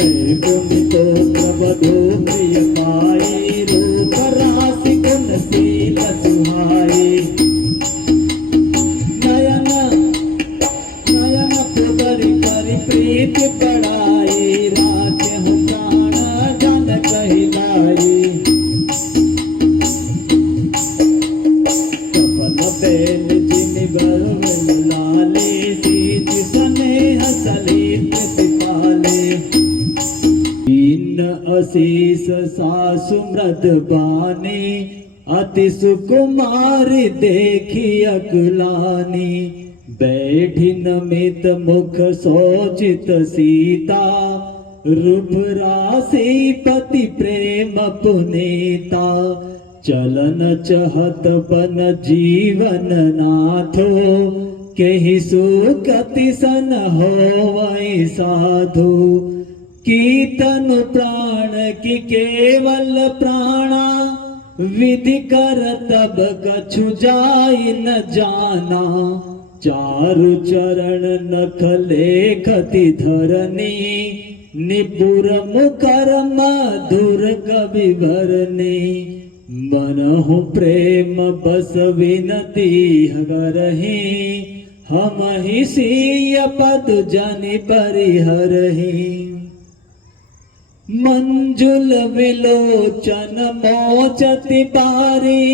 मैं पुनितो प्रवधो प्रिय पाई रूप राशि गुणशील सुहाई नयन नयन पुदरि करि प्रीति बढ़ाई राखे हूँ प्राण जन कहिलाई कपन बेल जिनि बर लाले सीत स्नेह सलित प्रतिपाले दीन अशीष सासु मृद बानी अति सुकुमारी देखी अकुलानी बैठी नमित मुख सोचित सीता रूप राशि पति प्रेम पुनीता चलन चहत बन जीवन नाथो केहि सुगति सन होवै साधु कीर्तन प्राण की केवल प्राणा विधि कर तब कछु जाई न जाना चारु चरण नख लेखति धरनी निपुर मुकर मधुर कवि भरनी मनहु प्रेम बस विनती करही हम ही सिय पद जनि परिहरही मंजुल विलोचन मोचति बारी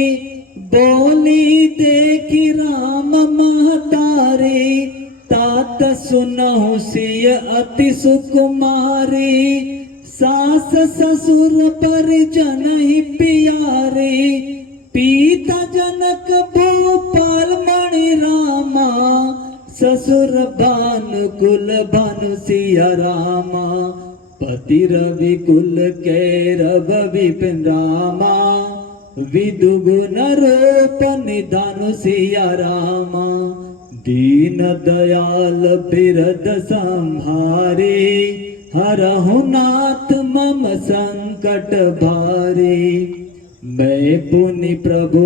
बोली देखी राम महतारी तात सुनहु सिय अति सुकुमारी सास ससुर परिजन ही प्यारे पीता जनक भूपाल मणि रामा ससुर भानुकुल भानु सिया रामा पति रवि कुल कैरव विपिन रामा विदुगुण रूप निधानु सिया रामा दीन दयाल बिरद संहारे हरहु नाथ मम संकट भारे मैं पुनि प्रभु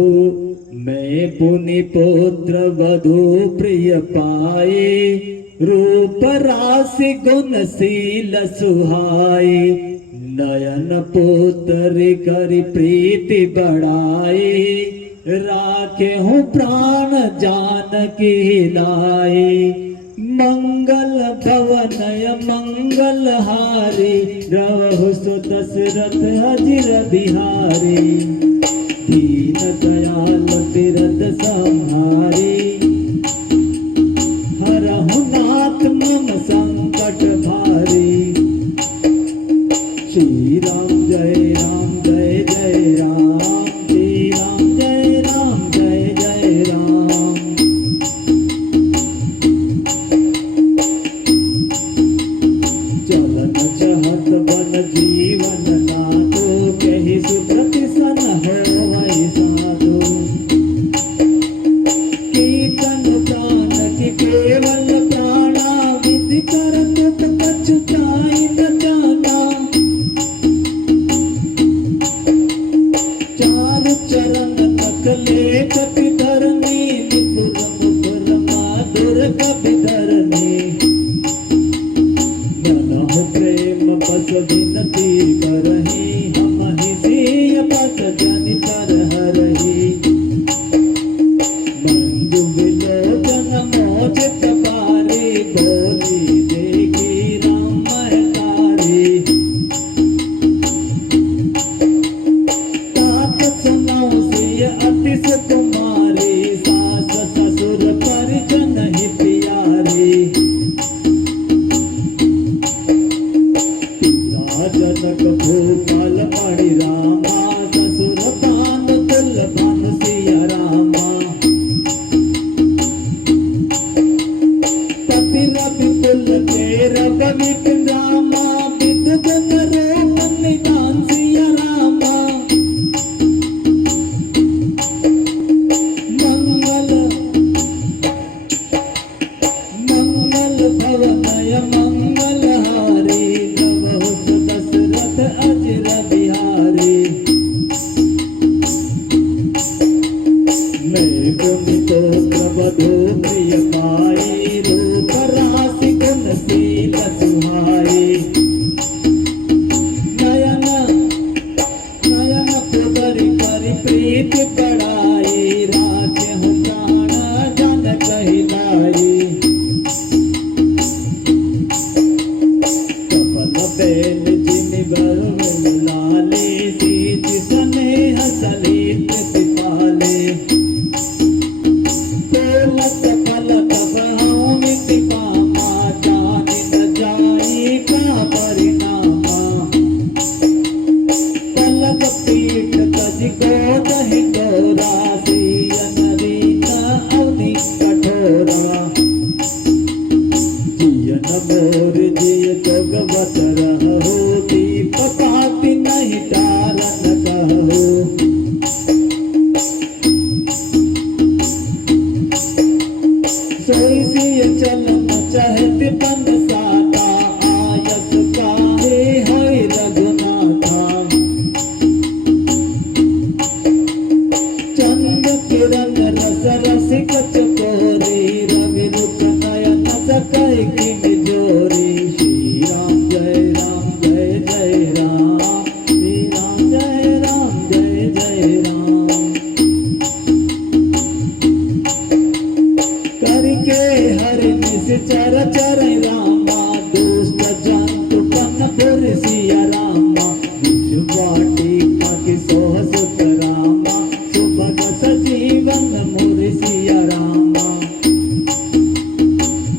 मैं पुनि पुत्र वधु प्रिय पाए रूप राशि गुणशील सुहाए नयन पुत्र करि प्रीति बढ़ाए राखे हूँ प्राण जानकी लाए मंगल भवनय मंगल हारी रहु सु दशरथ अजिर बिहारी दीन दयाल बिरद संहारी हरहु नाथ मम संकट भारी श्री राम जय राम जय जय राम श्री राम जय राम जय जय राम चलन चहत बन जीवन नाथो कहि सुप्रति सन होवै साधु कीर्तन प्राण की केवल प्राणा विधि करत कछु जाई न जाना चार चरण नख लेखति धरनी निपुर मुकुर माधुर कवि धरनी मनहु प्रेम बस विनती करही हम ही सिय पद जनि परिहरही मंजु विलोचन मोचित बारी बोली देखी राम महतारी तात सुनहु सिय अति सुकुमारी सास ससुर परिजन ही प्यारे जनक भूपाल मणि रामा ससुर भानुकुल भानु सिया रामा पति रवि कुल कैरव विपिन रामा विदुगुण रूप निधान सिया रामा मंगल मंगल भवनय मंगल हारी नवहु सु दशरथ अजिर बिहारी मैं पुनितो प्रवधो प्रिय पाई रूप राशि गुणशील सुहाई बेल जिमि बरु लाले सीत स्नेह सलित सिपाले तोलत पलक बहऊ निति पामा जानि न जाई का परिणामा पलक पीठ तज गोद हिडोरा सियन रीना अवनि कठोरा जियन मोर जिय जोगवत रहो दीप पाति नहीं डारन कहो सोई सिय चलन चहत बन साता आयस काहे है रघुनाथा चंद किरण रस रसिक चकोरी रवि रुख नयन सकै किन जोरी श्री राम जय राम श्री राम जय राम करके हरि निश्चर चर रामा दुष्ट जंतु पन पुर सिया रामा विष वाटिका की सोह सुत रामा सुभग सजीवन मुर सिया रामा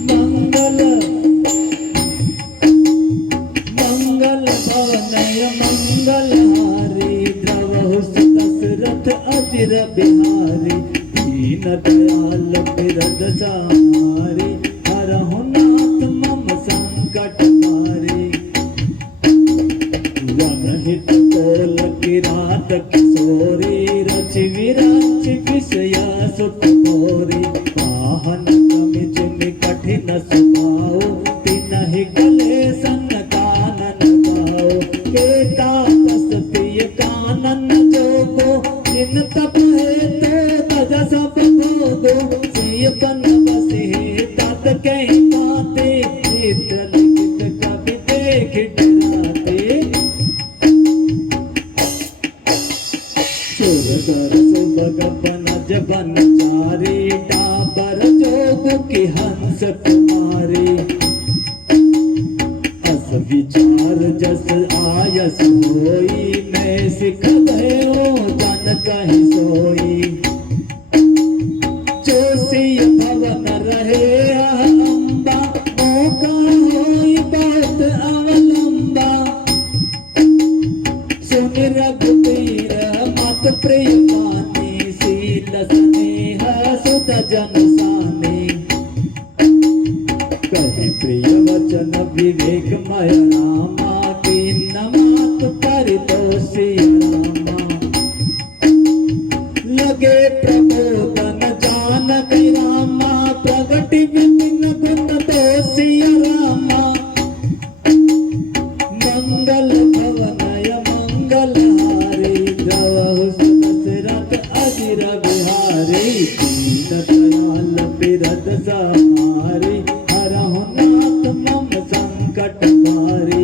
मंगल मंगल भवनय मंगल हारी द्रवहु दशरथ अजिर बिहारी दीन दयाल बिरद सारी हरहु नाथ मम संकट हारी जनहित कोल किरात किशोरी रचि विरच विषय सुख भोरी पाहन कमि जिमि कठिन सुभाव तिनहि गले सन कानन गाओ केता तस प्रिय कानन जोगो जिन तप हेतु तज सब भोगो सिय बन बसे तत कहीं पाते चित्र लिखित कवि देख डराते सुर सर सुभग बनज बनचारी डाबर जोग की हंस कुमारी अस विचार जस आयस होई मैं सिख भयो जन कहीं सोई जोसिय भवन रहे अम्बा मौका होई बहुत अवलंबा सुन रघुबीर मत प्रिय पानी शील स्नेह सुत जन सानी कहि प्रिय वचन विवेकमय रामा किन्न मात परितोषी रामा लगे प्रबोधन जानक रामा प्रगति विपिन गुण दोषी रामा मंगल भवनय मंगल हारी द्रवहु दशरथ अजिर बिहारी दीन दयाल बिरद समारी हरहु नाथ मम संकट हारी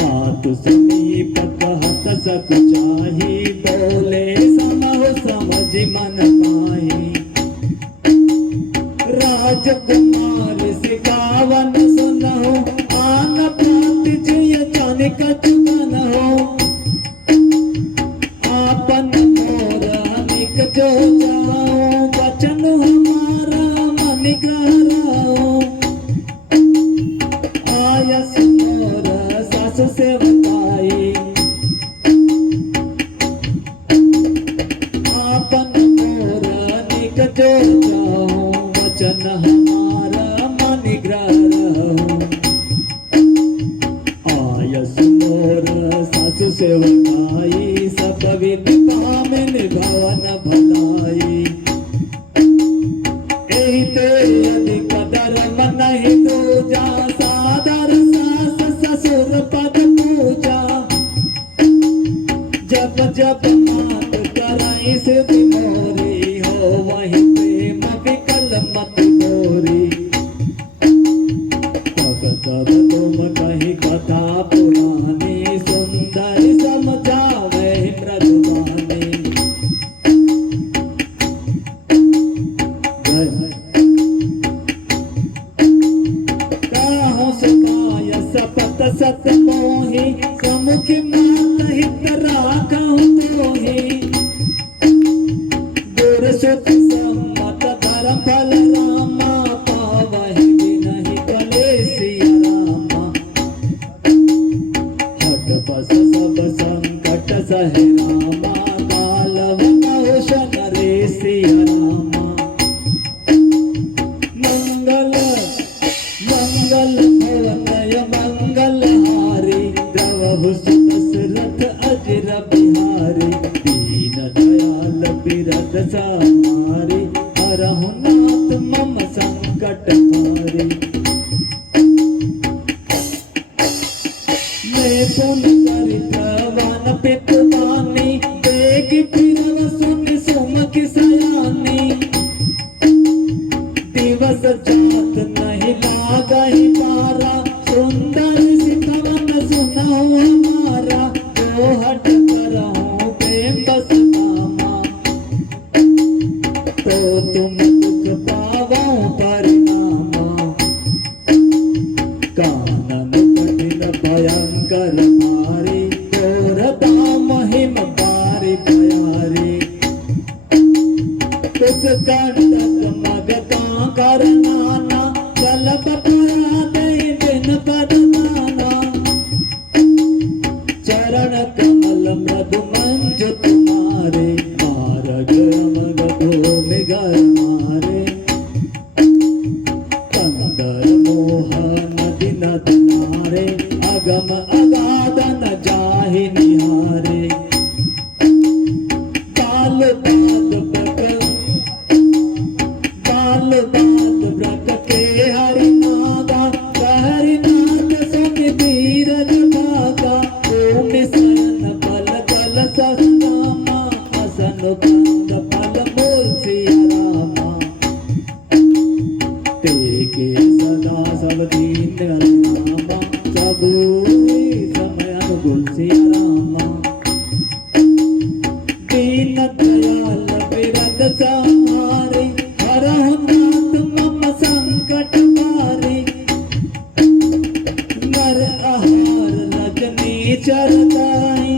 मातु समीप कहत सक चाही बोले समहु समझि मन माही राजकुमार सिखावन सुनहु आन प्राति जिय जनिक चुनहु आपन मोर अनिक जो जाओ वचन हमारा मन ग्रह आयस मोर सास सेवकाई आपन मोर अनिक जो जाओ वचन हमारा मन ग्रह आयस मोर सासु सेवकाई सब विधि कामिन भवन भलाई एहि ते अधिक धर्म नहीं दूजा सादर सास ससुर पद पूजा जब जब मात कराई सिद्धि मोरी हो वही प्रेम विकल मत मोरी तब तब तुम कही कथा पुरानी सुंदर समझावे मृदुवानी काहू सुखाय सपत सत मोहि समुख मात हित राखहु तोहि गुर सुत सम्मत धर्म फल रामा पावहि बिनहि कलेसिया रामा हट बस सब संकट सहे रामा काल वनौषध रे सिया रामा मंगल मंगल भवनय मंगल हारी द्रवहु सुदशरथ अजर बिहारी दीन दयाल बिरद समारी हरहु नाथ मम संकट हारी मैं पुन करि प्रवान पितवानी देख फिरव सुन सुमख सयानी दिवस जात नहीं लागहि पारा सुंदर सिखवन सुनहु हमारा तो हट करहु प्रेम बस कामा तो तुम दुख पावहु परिणामा कानन कठिन भयंकर भारी घोर दाम हिम बारी प्यारी तुस कंटक मग कांकर नाना कलप पया दे दिन पद नाना चरण कमल मृदु मंजु तुम्हारे मारग मग भूमि घर मारे कंदर मोहन दिन नारे अगम अगाधन जाहि निहारे बाल बात बाल बात व्रत के हरिनागा हरिनाग सुन धीरज भागा ओम शरण बल कल सस्तामा असन बंद फल मूल सिया रामा तेके सदा सब दीन रामा सब समय अनुकूल सिया रामा दीन दयाल बिरद समारे हरहु नाथ मम संकट मारे नर आहार रजनी चरताई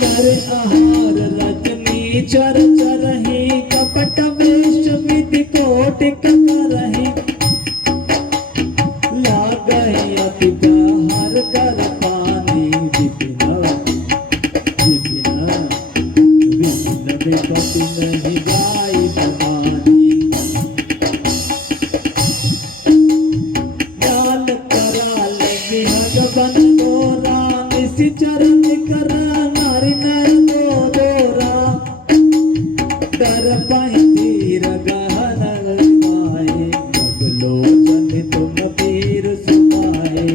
नर आहार रजनी चर चरहि कपट वेश विधि कोटि करहि लागहि अति प्रहार कर पानी विपिन विपिन विपिन विपति नहीं जाई भवानी ज्ञान कराल विहग बन दोरा निशिचरण कर नारी नर दो दोरा डर पाहि तीर गहन गाए लोचन तुम पीर सुनाए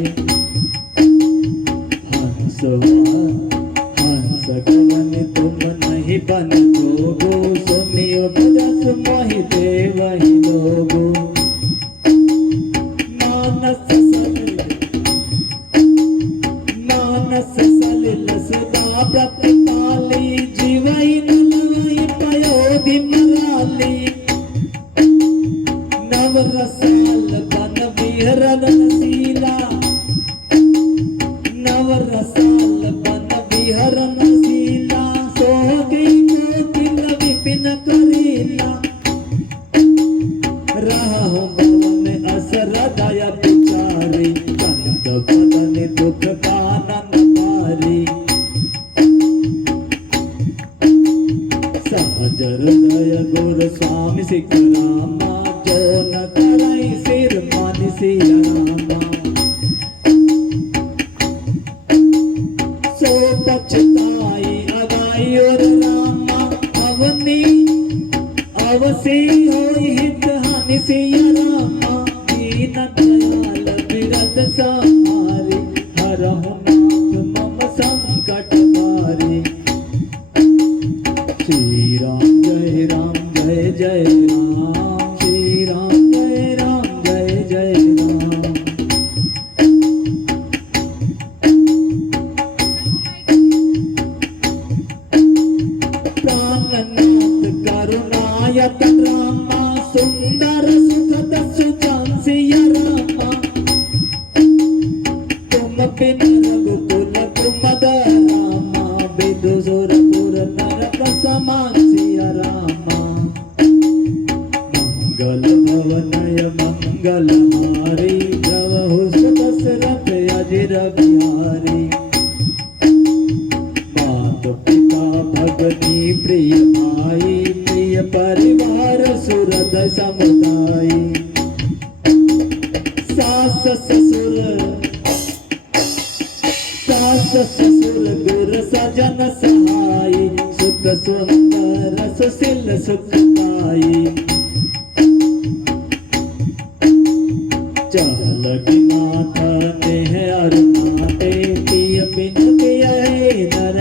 हंस गवन तुम नहीं बन जोगो सुनियो बजस मोहि देवहि लोगो मानस सलिल सदा प्रतिपाली जीवहि नलवहि पयोधि मराली नव रसाल बन विहरन शीला नव रसाल बन विहरन शीला सोगी कोकिल विपिन करीला रहु भवन असर दया विचारी कंद बदन दुख कानन पारी सहजर दय गुर स्वामी सिख रामा जो न करई सिर मानि सिया रामा मंगलहारी प्रभु दशरथ अजिर बिहारी। मात पिता भगनी प्रिय भाई प्रिय परिवार सुरद समुदाय। सास ससुर गुर सजन सहाय सुख सुंदर सुशील सुखदाई। चहलगी माता नेह अरुणाते पिय बिन पिय नर।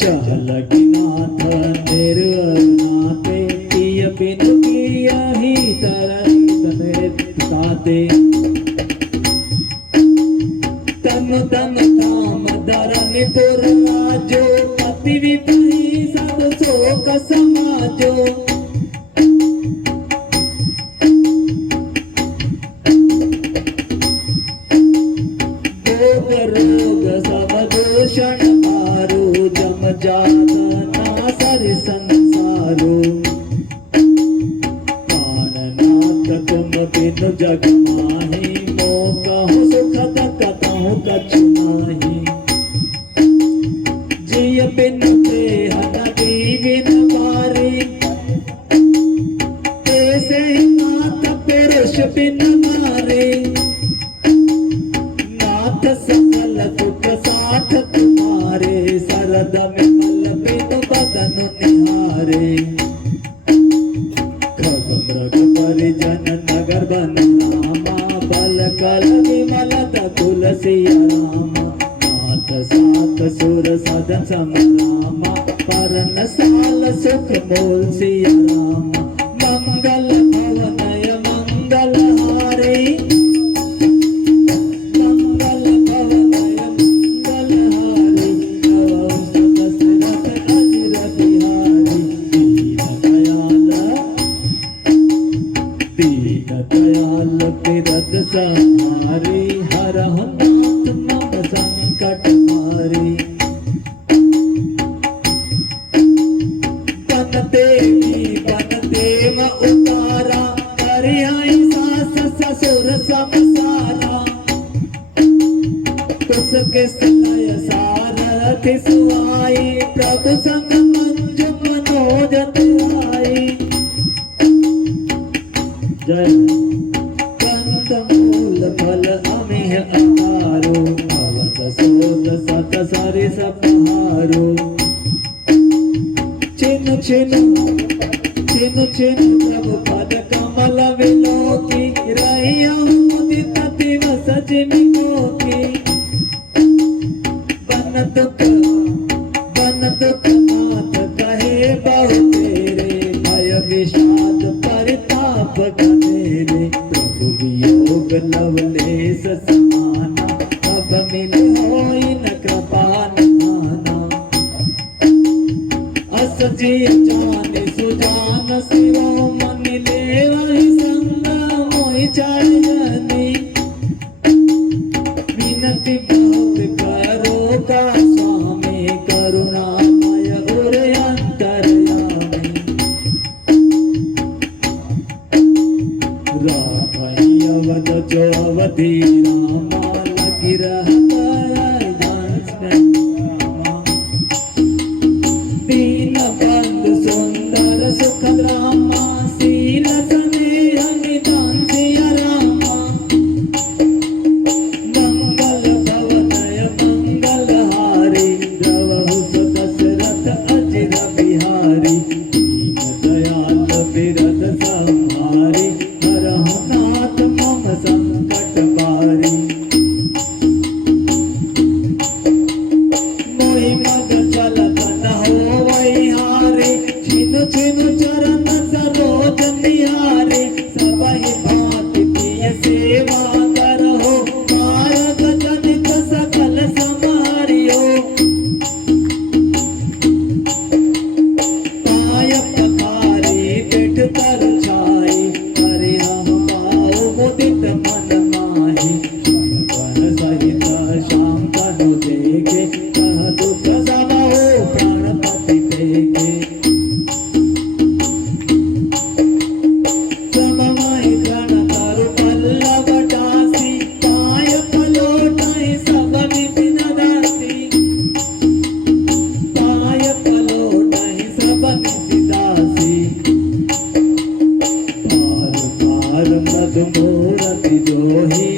चहलगी माता नेर अरुणाते पिय बिन पिय ही तरते। तन तन काम धरनी पुर राजो पति विपही सब शोक समाजो। भोग रोग सब दूषण मारो जम जात नासर संसारो। प्राणनाथ तुम बिन जग माही मोह कहु सुखद कतहु कछु नाही। जिय बिन ते हन दीविन बारी ऐसे ही नाथ पुरुष बिन नारी। नाथ सकल सुख साथ तुम्हारे सरद विमल बिन बदन निहारे। खग मृग परिजन नगर बन रामा बल कल विमल तुलसी रामा। नाथ सात सुर सदन सम रामा परन साल सुख मोल सिया रामा। मंगल भवनय मंगल हारी मंगल भवनय मंगल हारी प्रभु दशरथ अजिर बिहारी। दीन दयाल तीरथ संहारी हरहु नाथ मम संकट हारी। बनते म उतारा करियाई सास ससुर समसारा। उसके सलय सारथि सुहाई प्रभु संग मंजु मनोजत आई। जय कंदमूल फल अमिह अपारो अवध सोद सत सरि सपहारो। चिन्ह चिन्ह प्रभु पद कमल विलोकी रहिया मुदित दिवस जिनको की। बन दुख नाथ कहे बहु तेरे भय विषाद परिताप घनेरे। प्रभु वियोग लवलेश समाना अब मिल होई न कृपा निधाना। अस जिय जाने सुजान शिरो मन लेवहि संग मोहि चरणि। विनती बहुत करो का स्वामी करुणामय गुर अंतर्यामी। राखई अवध जो अवधि रामा लगी रहत दीन बंधु सुंदर सुखद रामा। शील स्नेह निधान सिया रामा। मंगल भवनय मंगल हारी प्रभु दशरथ अजिर बिहारी। दीन दयाल बिरद संहारी हरहु नाथ मम संकट बारी। मधुमूरत जोही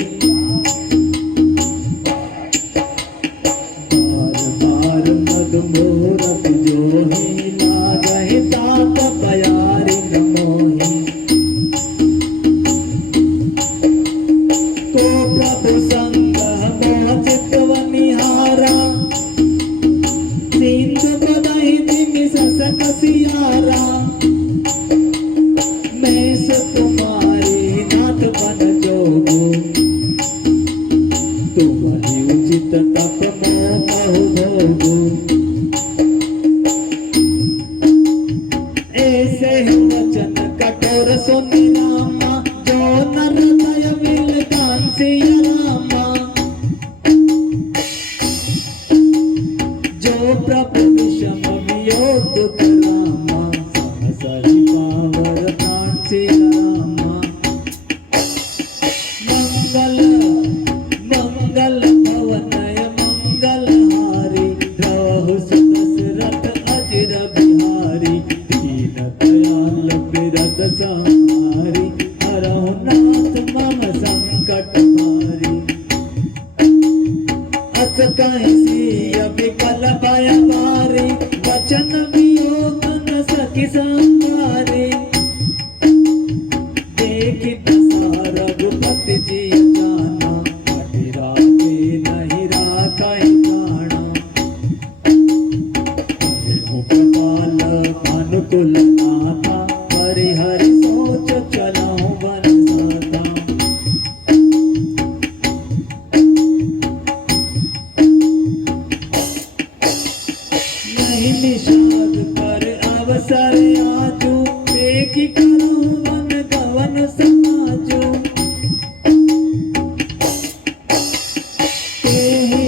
बार मधुमूरत जोही लागहि तात बयारी नमोही को प्रभु संग मोह चितवनिहारा सिंधु बदहि दिमि ससक सियारा मैं सुकुमारी नाथ बन जोगु तुम ही उचित तप मोह भोगु ऐसे ही वचन कठोर सुनि रामा जो नर दय मिल कांसिया रामा जो प्रभु विषम वियोग दुख रामा सहसरि पावर कांसिया रामा मंगल मंगल भवनय मंगल हारी द्रवहु सुदशरथ अजिर बिहारी दीन दयाल बिरद संहारी हरहु नाथ मम संकट हारी अस कहि सिय विकल भय भारी वचन वियोग न सखि संहारी देखित सा रघुपति जी जाना कटि राखे नहीं राखै प्राणा कहु प्रकाल अनुकूल नाथा हरि सोच चलहु वन साथा नहीं निषाद पर अवसर आजू देखि करहु वन गवन समाजू तेहि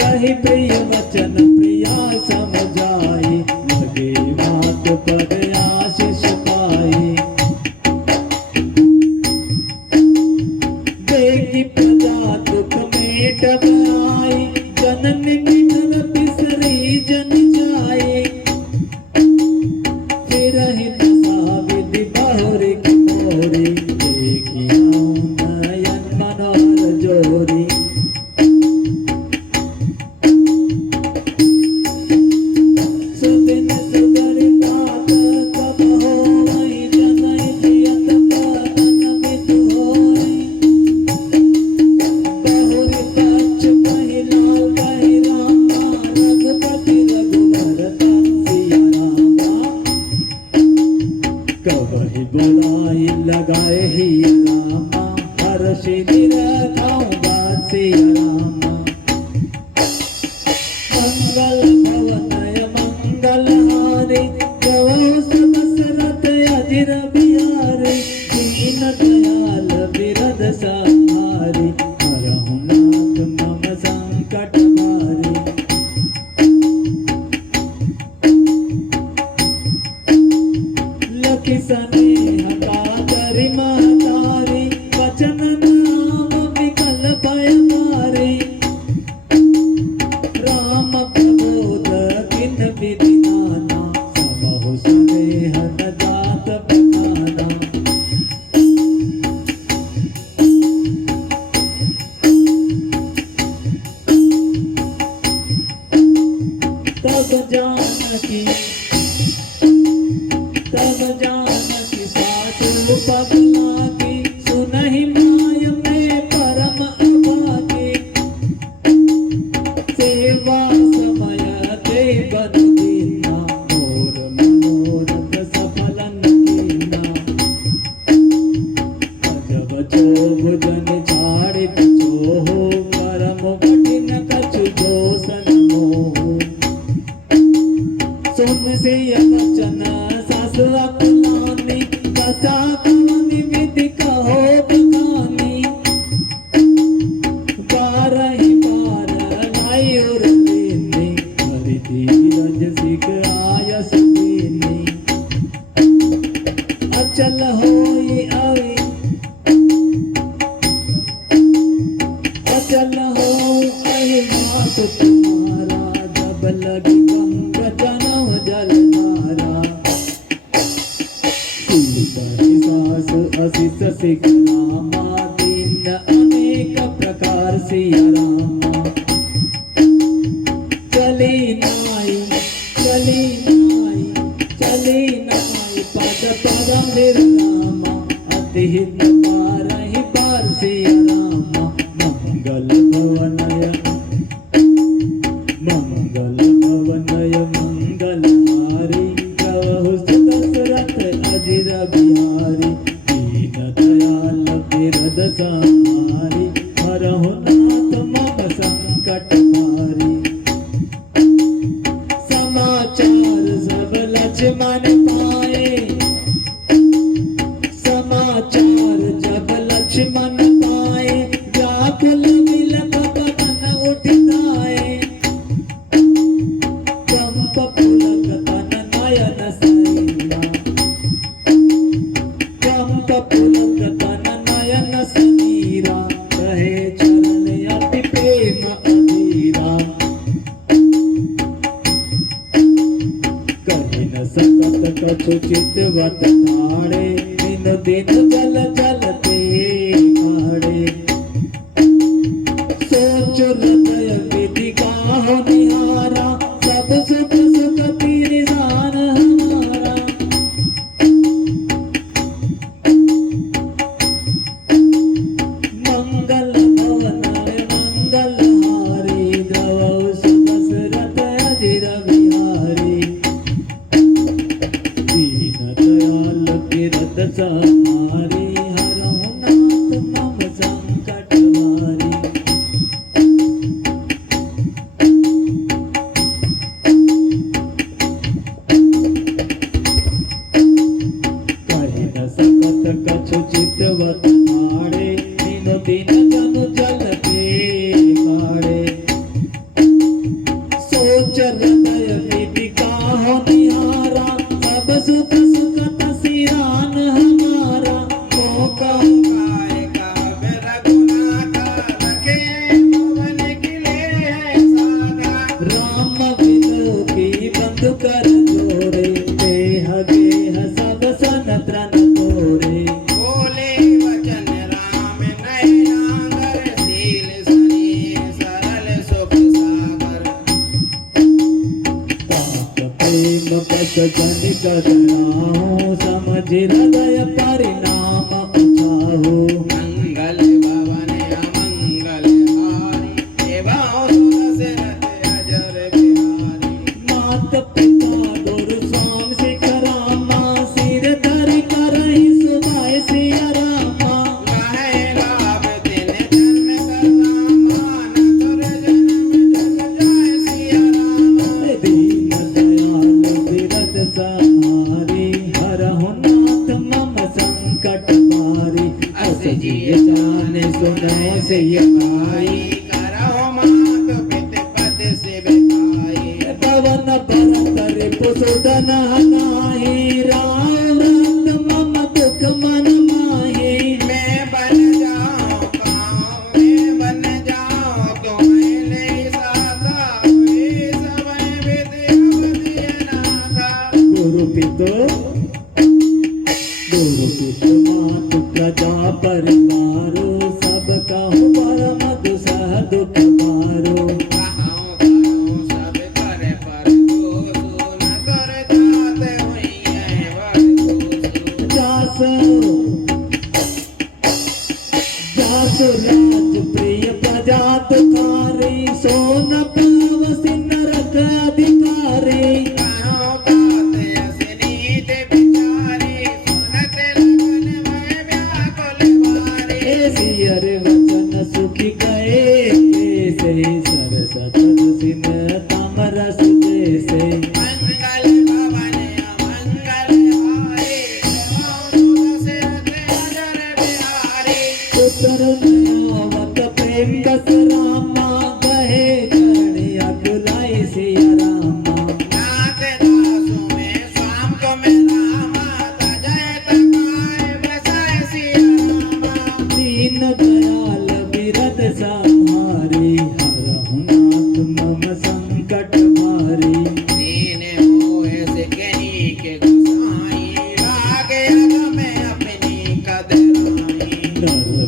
कहि प्रिय वचन प्रिया समझाई लगे मात पद आशीष पाई देखि प्रजा दुख मेट आई जननी निधन बिसरी जन जाए फिर दशा विधि बहुरी की मोरी देखी नयन मनोहर जोरी सुदिन सुधरि तात तब होई जनहि जियत पतन विधु होई बहुरी पक्ष पहिला कहि रामा रघुपति रघुवर कांसिया रामा कबहि बुलाई लगाए ही रामा हर्षि निरखाऊं बासिया रामा मंगल भवनय मंगल हारी द्रवहु सुदशरथ अजिर बिहारी दीन दयाल बिरद संहारी हरहु नाथ मम संकट हारी लखि सनेह कातरि महतारी वचन नाम विकल भय भारी राम प्रबोध किन विधि नाना समहु स्नेह न जात बखाना तब जानकी सासु पगला की सुनहि माय में परम अभागी सेवा समय दे बन दीना मोर मनोरथ सफल कीना अजब जोग जन झाड़ि पिछोहो परम कठिन कछु दोसन मोह सुन से वचन सासु अकुलानी दशा कवनि विधि कहो बखानी बारहि बार लाई उर लेनी हरि धीरज सिख आयस दीनी अचल होई अवि अचल हो अहि मात तुम्हारा जब लगी गंग जनम जलधारा विकास असीस सिख रामा दीन अनेक प्रकार सिया रामा चली नाई पद पद रामा अति हित पारहि पार सिया रामा मंगल भवनय मंगलहारी गवहु दशरथ अजिर बिहारी दीन दयाल बिरद संहारी हरहु नाथ मम संकट हारी समाचार सब लक्ष्मण पाए समाचार जब लक्ष्मण पाए व्याकुल विलप बदन उठिताए चंप पुलक तन नयन सरीरा चंप पुलक तन नयन समीरा कहे चरण अति प्रेम अधीरा कहि न सकत कछु चितवत ठाणे दिन दिन जल जलते खाड़े सोच हृदय विधि गाहो निहारा सब सुख सुख तिरसान हमारा मंगल भवनाय मंगलहारी द्रवहु दशरथ अजिर बिहारी दीन दयाल बिरद संहारी हरहु नाथ मम संकट हारी कहि न सकत कछु चितवत ठाणे दिन दिन जनु जलते खाड़े सोच हृदय विधि गाहो निहारा सब सुख सुख तसियान हमारा मौका राम विलोकी बंधु कर जोड़े देह गेह सब सन त्रन तोड़े बोले वचन राम नयनागर शील शरीर सरल सुख सागर पाप प्रेम कस जन करनाहु समझ हृदय परिणाम उठाहु मंगल भवन अमंगल हारी एवं दशरथ अजर बिहारी मात पिता गुरु स्वाम सिख रामा सिर धरि करहि सुभाय सिया रामा गाहे लाभ तिन जन्म कर रामा न तुर जन्म जग जाय सिया रामा दीन दयाल बिरद संहारी हरहु नाथ मम संकट हारी अस जिय जान सुनो सिय भाई करहो मात पित पद से बिताई पवन भरत रिपुसुधन नाही राम रत मम दुख मन माही मैं बन जाऊं काऊ मैं बन जाऊं तुम्हें ले साथा वे समय विद्या नाथा गुरु पितो मातु प्रजा परिवारो सब कहु परम दुसह दुख मारो कहाऊं सब करे पर दोषो न कर जाते हुई है वर्दोषो जासो जासो राज प्रिय प्रजा तुकारी सोन पावसी नरक अधिकारी कहो तात असनीत बिचारी सुनत लगन में व्याकुल भारी सियर वचन सुखी गए कैसे सरसत सिन तामरस जैसे मंगल भवन अमंगल हारी दशरथ अजर बिहारी पुत्र नया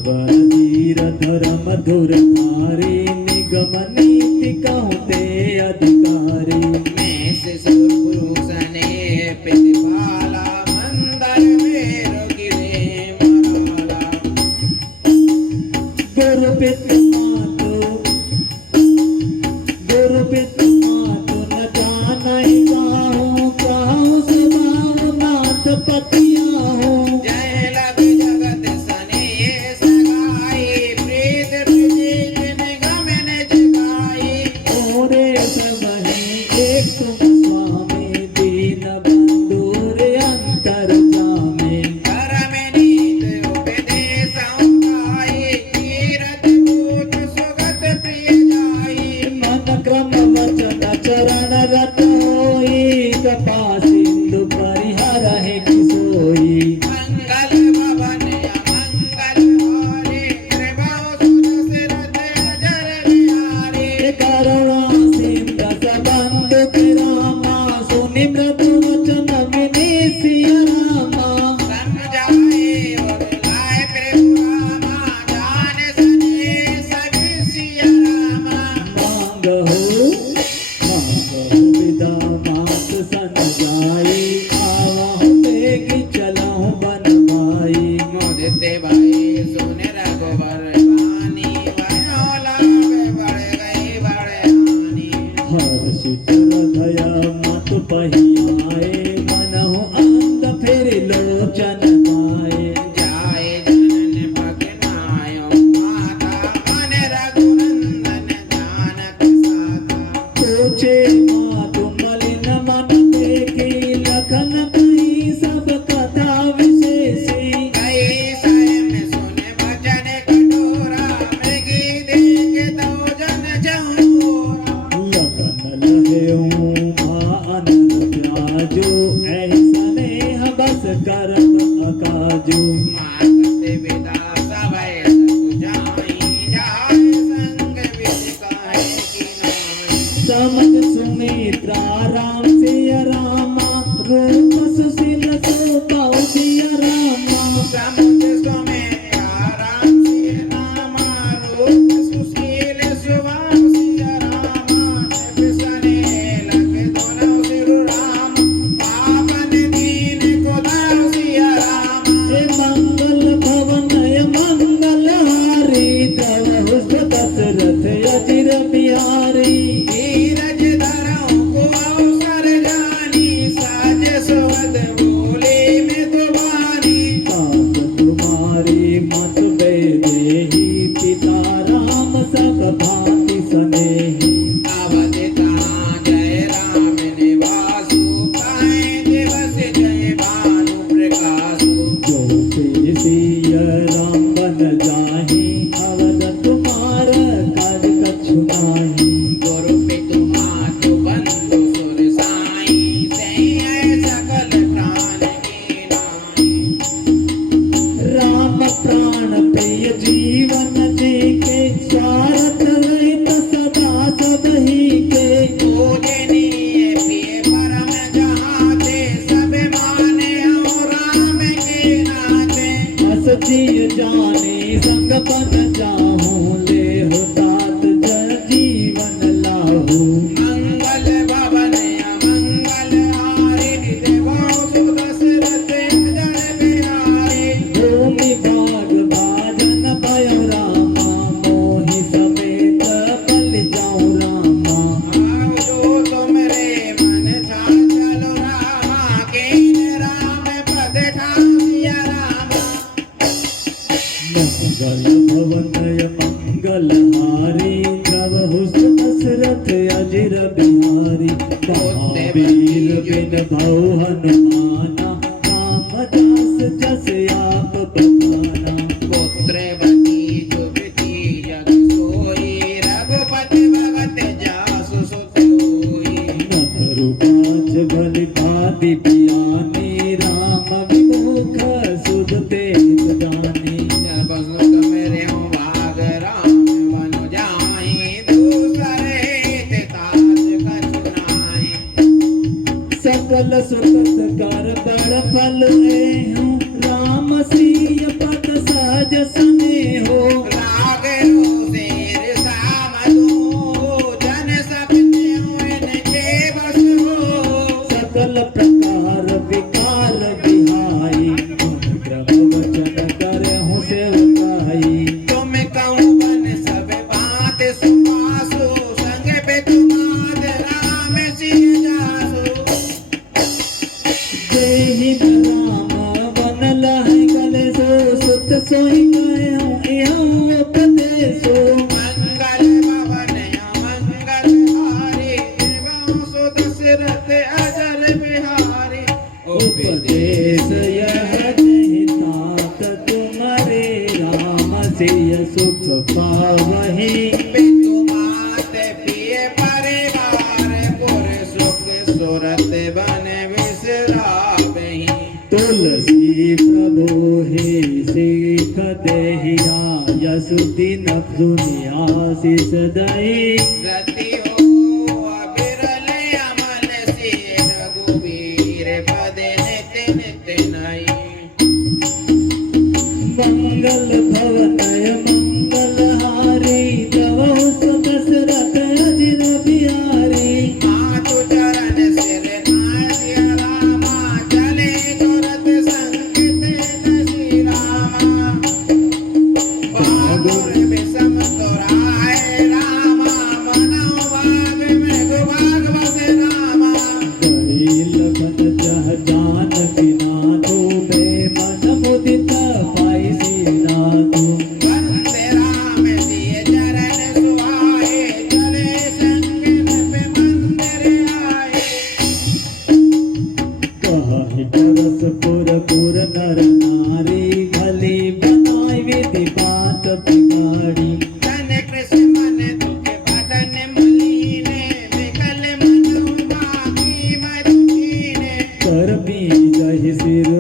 बल धीर धर्म धुर धारी निगम नीति कहते अधिकारी मेष सूर पुरुषने प्रतिपाला मंदर में गिरे मराला गुरु पितु मातु न जानहि काहू स्वभाव नाथ पतिया हो जय लग जगत सने सगाई प्रीत प्रीत निगम न जगाई ओरे सबहि एक तुम स्वामी दीन बंधु रे अंतर जामे कर में नीत उपदेश गाई तीरथ कूट सुगत प्रिय जाई मन क्रम वचन चरण रत होई कपा सिंधु परिहर है किसोई मंगल भवन मंगल हारे त्रिभुव सुदशरथ अजर बिहारी करुणा सिंधु सबंधु रामा सुनि मृदु वचन विनेसिया रामा समझाए और लाए प्रभु रामा जान सने सभी सिया रामा मांगहु विदा मात सन जाई आवहु बेगी चलहु बन भाई मोदिते भाई सुन रघुवर वाणी भयो लाभ बढ़ गई बड़े हानि हर्षित हृदय मत पहियाए मनहु अंध फिर लोचन आए जाए जनन भगनायो माता मन रघुनंदन जानक साता पूछे मातु मलिन मन देखी लखन कही सब कथा विशेषी कई स्वयं सुन भजन कटोरा मृगी देख तो जन जहूरा लगन लहेऊ अनंत प्याजो ऐसने बस करम अकाजो मागत विदा सभय सतु जाई जाय संग विधि काहे की नाई समझ सुमित्रा राम सिया रामा रूप सुशील सो सिया रामा समुझ सुमेरा राम सिया नामा रूप सुशील सुभाव सिया रामा निपसने लगे दोनों सिरु राम पावन दीन को दाव सिया रामा हे मंगल भवन मंगल हारी तव हुस्न दशरथ अजिर बिहारी धीरज धरऊं को अवसर जानी साज सुवद बोले में तुम्हारी तात तुम्हारी मत बेदेही पिता राम सब भांति स्नेही अवधिता जय राम निवासु पाए दिवस जय भानु प्रकाशु जो पेशिय राम बन जाहि अवध तुम्हार कर कछु नाही गुरु पितु मातु बंधु सुर साई सैय सकल प्राण की नाई राम प्राण प्रिय जीवन जी के स्वार्थ रहित सदा सबही के पूजनीय प्रिय परम जहाते सब माने और राम के नाते हस जिय जाने संग बन जाहूं ले हो तात जय जीवन लाहू मंगल भवन मंगल हारी देवो सुदशरथ अजर बिहारी भूमि भाग भाजन भयो रामा मोहि समेत बलि जाऊं रामा आओ जो तुमरे मन चाचल रामा कीन राम पद ठासिया रामा मंगल भवन मंगल हारी द्रव हुस्न दशरथ अजिर बिहारी महावीर बिन भव हनुमाना रामदास जस आप बखाना पुत्रवती जुगती जग सोई रघुपति भगत जासु सुत होई नभरु पाँच बलि पाति पियानी राम विमुख सुध तेज दानी जब सुख मेरे हो भाग राम बन जाई दूसरे हित ताज कछुनाई सकल सुखत कर बड़ फल एहूं राम सिय पद सहज सने सोई गयो यहाँ उपदेशो मंगल भवन मंगल हारी देवों सो दशरथ अजर बिहारी उपदेश यह निहितात तुम्हारे राम सिय सुख पावहि पितु मात पिय परिवार पुर सुख सुरत बन विसरावहि तुलसी प्रभु हे सिख देहिया यशु दिन आशीष दई रति हो अबिरल अमन सिर रघुवीर पद नित नित नई मंगल भवनय मंगल हारी दवो दशरथ अजिर बिहारी मातु चरण सिर नासिय रामा चले तुरत संकित नसी रामा बागुर विषम तुराय रामा मनौ बाग में गुबाग बस रामा गई लगन जह जान बिना तू मन मुदित पाई सीना तू वंदे राम सिय चरण सुहाए चले संग पे मंदिर आए कहि परसपुर पुर नर नारी भली बनाई विधि बात बिगाड़ी धन कृष्ण मन दुख बदन मलीने विकल मनु माही मरुखीने करबी जहि सिर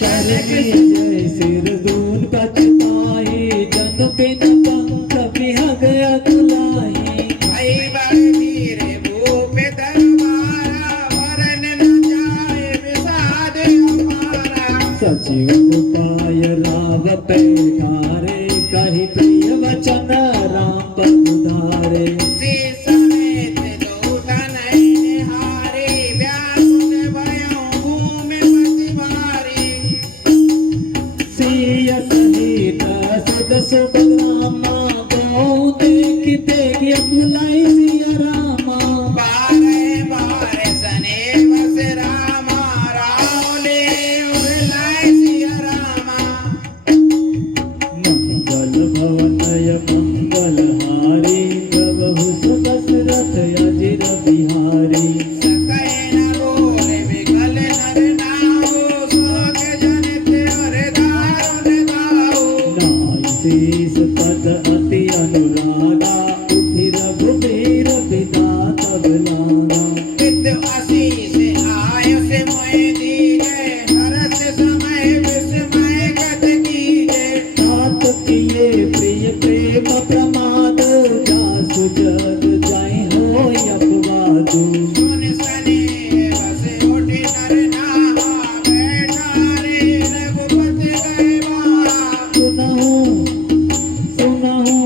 करबी जहि सिर दून कचताई जन बिन पंख बिहग अकुलाई भाई बड़ धीरे भूप दरबारा वरन न जाए विषाद अपारा सचिव उपाय लाभ पैठारे कहि प्रिय वचन राम पधारे शीस समेत दूतन निहारे व्याकुल भयो भूमि पति भारी सिय सहित सुत सुभद्रामा गौ देखि देखि अकुलाई सिय रामा बारे बारे सने बस रामा रावले उड़लाय सिय रामा मंगल भवनय मंगल हारी प्रभु दशरथ अजिर बिहारी सकै न बोले विकल नर नाऊ शोक जनित हर दारुण दाऊ नाई शीस पद अति अनुरागा उठि रघुबीर विदा तब लागा चित आशीष आयुष मोहि दीजे हरत समय विस्मय गत कीजे तात किए प्रिय प्रेम प्रमाद जासु जग जाय हो अपवादु सुन सने बस उठि नर नाहा बैठा रे रघुपति गए वहाँ सुनहु सुनहु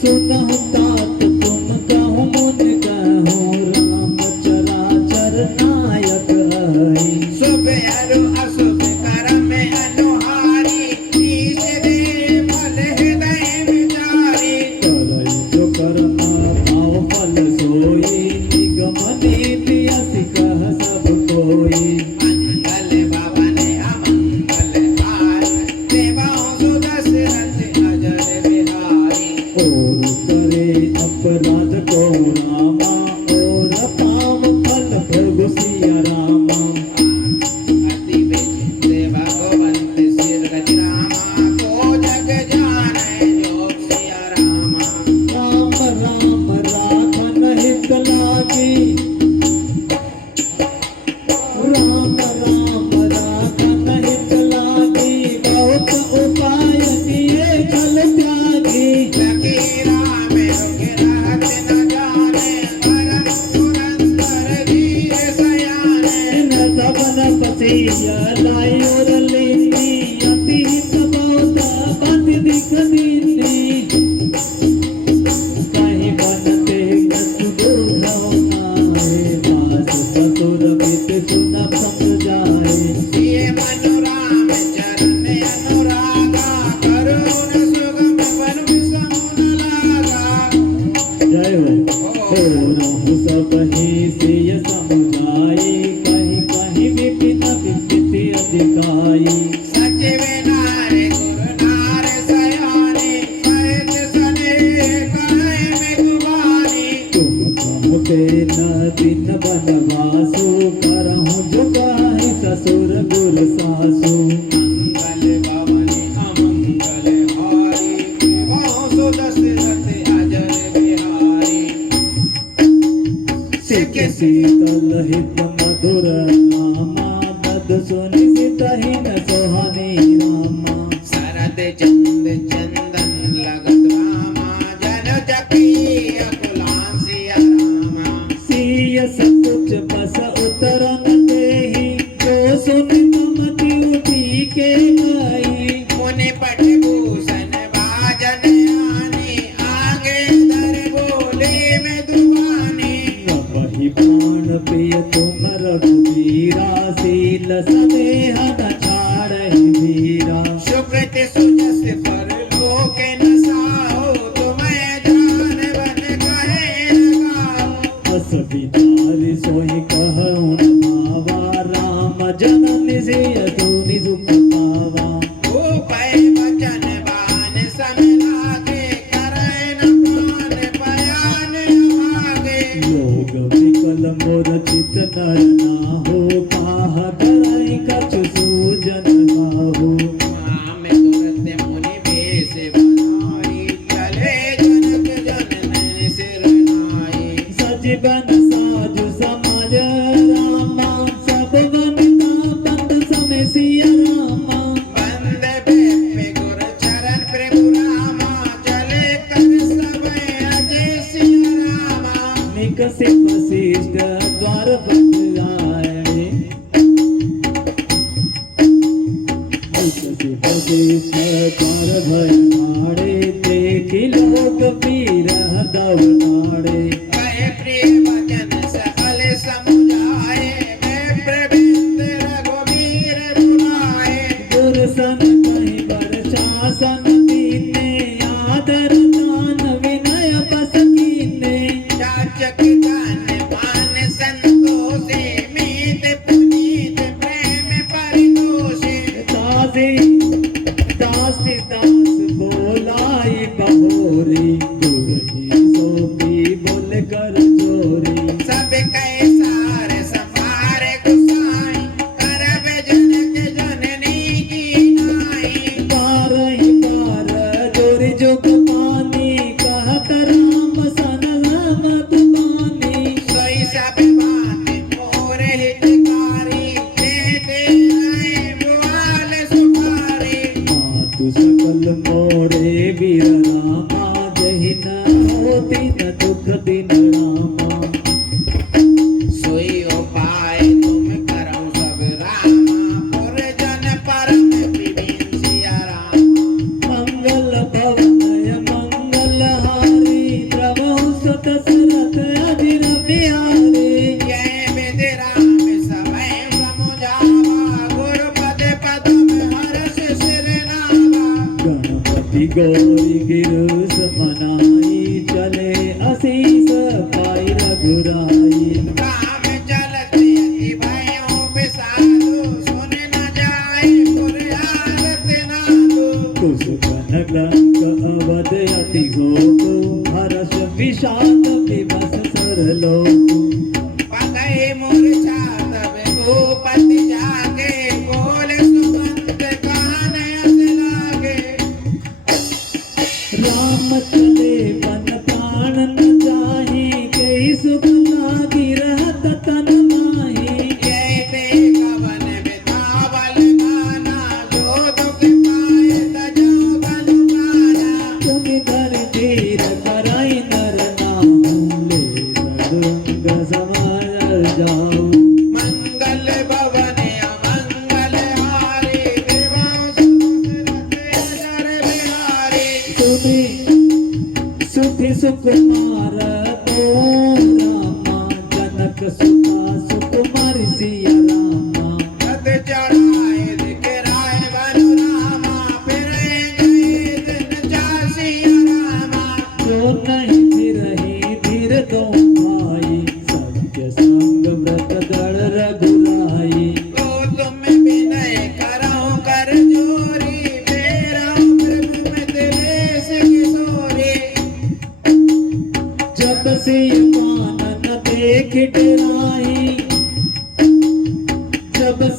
सुनहु तात तुम कहु मुन कहु राम चराचर नायक है शुभ अरु अशुभ कर्म अनुहारी ईश दे फल हृदय विचारी करई जो कर्म पाओ फल सोई निगम नीति अति कह सब कोई मंगल भवन अमंगल हार देवां सु दशरथ अजर बिहारी और करे अपराध को रामा और पाव फल प्रभु सिया रामा अति विचित्र भगवंत सिर रामा को जग जाने जो सिया रामा राम राम राखन हित लागी राम राम राखन हित लागी बहुत उपाय किए कल त्यागी लकीरा में रुक रहत न जाने परम पुरंदर धीर सयाने न दबन पसिया लाई और लेनी अति हित बहुत पति दिख दीनी कहीं बनते कछु दुर्घटनाए दास ससुर बित सुन समझाए ये मनोराम चरण अनुरागा करुण सुगम वन विषमुन लागा जय हो सब ही सिय समुदाय कहीं कहीं विपिन विपिति सिखाई। सचिव नारे गुरु नारे सयाने सहित सने कहे में गुबानी। तुम कहते न दिन बनवासु करहूँ झुकाई ससुर गुर सासु। मंगल भवनी अमंगल हारी देवांसु दशरथ अजर बिहारी। सिख शीतल हित मधुर नामा नद सुनि सितहि न सोहानी रामा। शरद चंद चंदन लगत रामा जन जकी अकुलांसिया रामा। सिय सकुच बस उतरन देहि जो सुनि मति उठी के आई। मुनि पट भूषण बाजन आने आगे धर बोले में दुबानी। वही प्राण प्रिय तुम रघुवीरा शील स्नेह न छाड़हि वीरा। सुकृत सुजस पर लोक न साहो तुम्हें जान बन कहे लगाओ। अस विचार सोई कहूँ न भावा राम जननि सिय सुनि सुख पावा। उपाय वचन बान सम लागे करे न पान बयान आगे। योग विकल मोर चित नर नाहो काह कराई कछु सूजन गाहो। राम तुरत मुनि वेश बनाई चले जनक जनन सिर नाई। सजीवन साजु समाज रामा सब वनिता बंद समय सिया रामा। बंद बेपे गुर चरण प्रभु रामा चले कर सब अजय सिया रामा। निकसे वशिष्ठ द्वार पट आए। निकसे वशिष्ठ द्वार भय ठाड़े देखि लोक पीर दौड़ाड़े। कहे प्रिय वचन सकल समुझाए विप्र बिंद रघुवीर बुलाए। दुर्सन कहि बर शासन दीने आदर दान विनय बस कीने। जाचक दान मान संतोषे मीत पुनीत प्रेम परितोषे। दासी दास बोलाई बहोरी दुरही सोपी बोल कर चोरी। सब कहे सार संभारे गुसाई करब जनक जननी की नाई। पारहि पार जोरि जुग पानी कहत राम सन मत बानी। सोई सब बात मोर हितकारी देते आए बुआल सुपारी। मातु सकल मोरे वीर रामा जहि न होती न दुख दिन रामा। सोई उपाय तुम करो सब रामा पुर जन परम प्रवीण सिया रामा। मंगल भवनय मंगल हारी प्रभु सुत सरथ अजिर बिहारी। जय विद राम समय समुझावा गुरुपद पदम हर्ष सिर नावा। गणपति गौरी गिरुस मनाई चले असीस पाई रघुराई। काम चलत यति भयो बिसारो सुन न जाए पुर आदत नादो। कुश कनक लंक अवध अति गोकु हर्ष विषाद विवश सरलोकु। पगई मूर्छा तब भूपति जागे बोले सुमंत कहन अस लागे। राम चले वन प्राण न जाहि कई सुख लागी रहत तन माही। जय ते कवन बितावल गाना जो दुख पाए तजो बल पाना। तुम धर धीर कराई नर नाहु ले सदुंग समाज जाऊ। मंगल भवन अमंगल हारी देवांसु दशरथ अजर बिहारी। सुधि सुकुमार तो रामा जनक सुता सुकुमारी सिया रामा। रथ चढ़ाए दिखराए बनु रामा फिरे गए दिन चासिया रामा। जो नहीं फिरहि धीर दो भाई सत्य संग व्रत गढ़ रघुराई। तो तुम विनय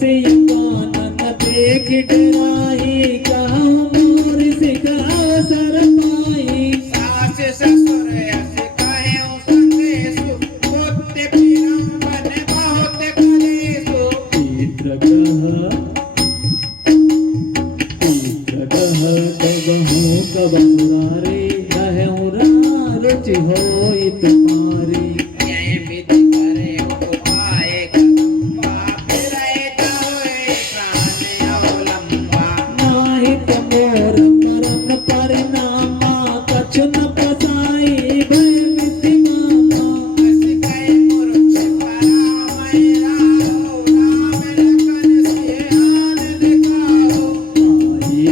सिय कानन देख डराई कहूँ मोर सिख अवसर पाई सास ससुर यस कहेउ संदेशु पुत्र पिरंबन बहुत कलेशु तीर्थ गह कबहूँ कबहुरारे रहूँ रुचि होई तुम्हारी यह विधि करे उपाय कदम्बा फिरे जाए प्राण अवलंबा नाहित मोर मरण परिणामा कछु न पसाई भय मिथि मामा अस कहे मुरुष परामय राहो राम लखन सियान दिखाओ आई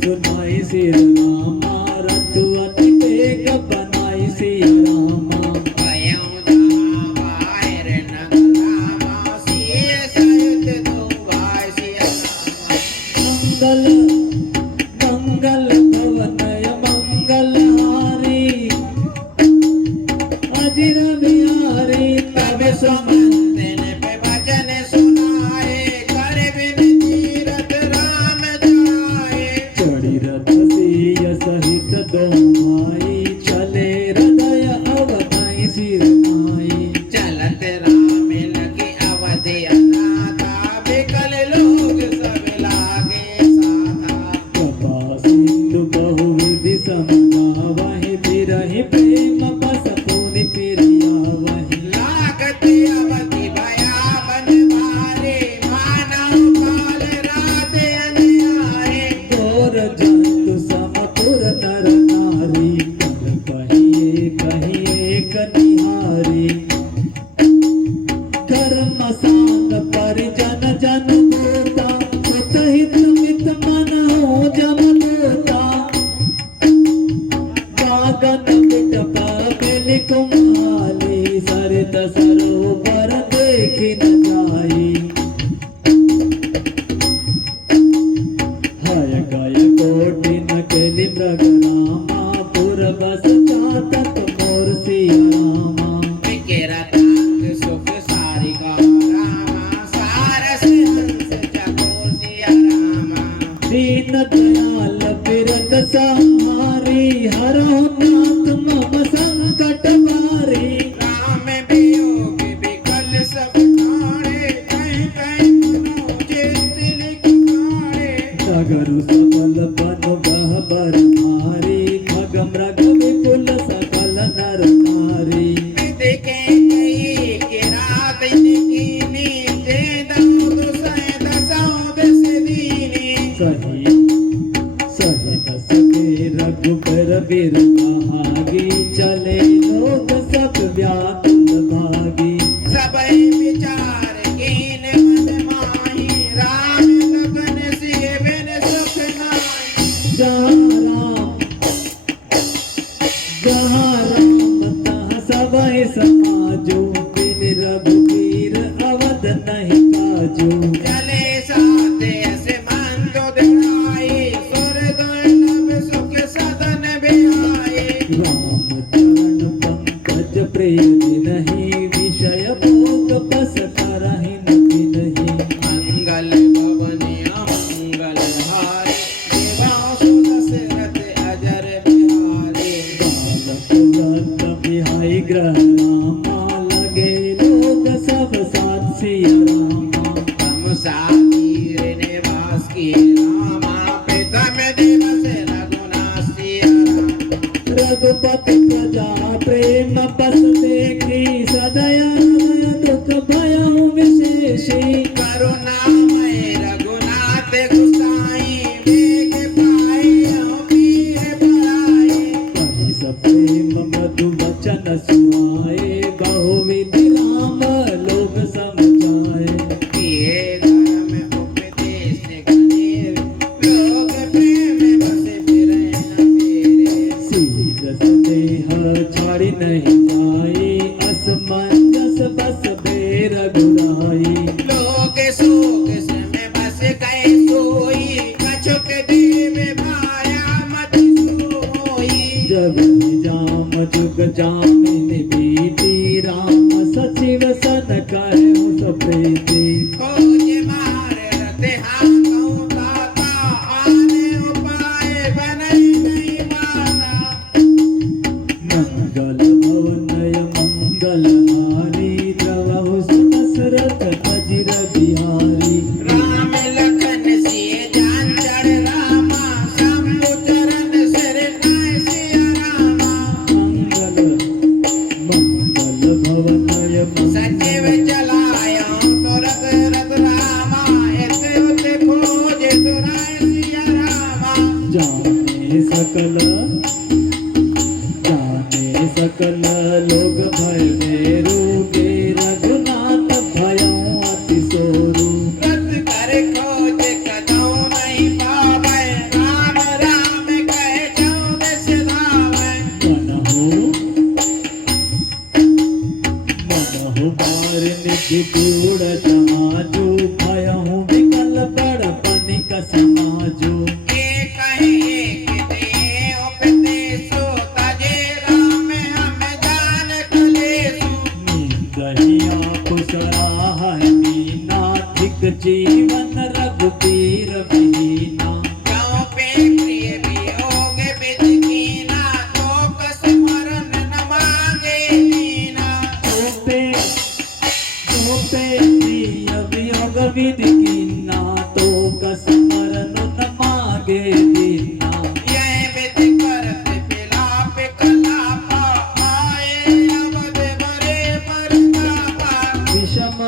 सुनाई सिर रामा रथ अति तेग बनाई सिया रामा भयउ जहाँ बाहिर नगर रामा सिय सहित दो भाई सिया रामा मंगल भवनय मंगलहारी अजिर बिहारी तब सुमंतन पे भजन सुनाए कर बिन तीरथ राम जाए चढ़ी रथ सिय सहित दो भाई चले हृदय अवधाई सिर नाई चलत राम लगे अवधि अनाथा बिकल लोग सब लागे साथा कृपा सिंधु बहुविधि समगावहि बिरहि प्रेम बस पुनि प्रियावहि लागत अवधि भयावन भारे मानव काल रात अंधियारे तोर जंतु समपुर नर नारी कर कहिए कनिहारी कर्म सांग परिजन जन होता सुत हित मित मन हो जम लोता कागन बिटप बिल कुम्हाली सरित सरोवर देखि न जाई हय गय कोटि न केलि मृग रामा पुर बस चातक मोर सिया रामा विकेरा तांग सुख सारी का रामा सारस हंस चकोर सिया रामा दीन दयाल बिरत संहारी हरो नाथ मम संकट बारी राम वियोग विकल सब ठाणे कहीं कहीं मनोजे तिलक ठाणे सगरु सबल बन बह बर मारी खग मृग विपुल सकल नर नारी विधि के कई के रात निकीनी दे दाऊद सैद सौद से दीनी सही सही बस के रघुबर बिर भागी चले लोग सब व्याकुल भागी सबई विचार कीन मन माही राम लगन सिय बिन सुख नाई जहाँ राम तहाँ सबहि समाजो बिन रघुबीर अवध नहीं काजो चले साथ ऐसे मन तो दिखाई सुर दुर्लभ सुख सदन बिहाई राम चरण पंकज प्रिय नहीं विषय भोग बस करहि नहीं मंगल भवने अमंगल हारी देवासु दशरथ अजर बिहारी बालक बिहाई ग्रह रामा लगे लोग सब साथ सिया रामा तम साधीर निवास की रामा प्रीतम दिवस रघुनाथ सिया रामा रघुपति प्रजा प्रेम बस देखी सदया हृदय दुख भयउ विशेषी करुणामय रघुनाथ गुसाई वेग पाए पीर पराई कहि सब प्रेम मधु वचन सुहाए बहुविधि राम लोग समझाए किए धर्म उपदेश गणेर लोग प्रेम बसे फिरे न तेरे सीध स्नेह छाड़ी नहीं जाई असमंजस बस बेर गुराई लोग सोग समय बस गए सोई कछुक देव भाया मत सोई जब जाम जुग जामिन बीती राम सचिव सन कहु सब प्रीति खोज मारे रते हाथों ताता आने उपाय बनई नहीं माता मंगल भवनय मंगलहारी द्रवहु दशरथ अजिर बिहारी राम लखन सिय जान चढ़ रामा शंभु चरण सिर नाय सिया रामा मंगल मंगल भवनय सचिव चलायो तुरत रत रामा एक उत खोज तुराय सिया रामा जाने सकल लोग भय रोगे रघुनाथ भयं अति सोरू रत कर खोज कदौ नहीं पावै राम राम कह जाऊं दस धावै मनहु बार निधि गूढ़ जहाजो भयहु विकल बड़ पनिक समाजो एक ही एक दिए उपते सो तजे राम हम जान कलेसु दहिया कुशलाह मीनाथिक जीवन रघुबीर बीना क्यों पे प्रिय वियोग विध कीना तो कस मरण न मांगे मीना तोपे प्रिय वियोग विधि कीना तो कस मरण न मागे दीना यह विध करत विलाप कलापा आए अवध बरे परतापा विषम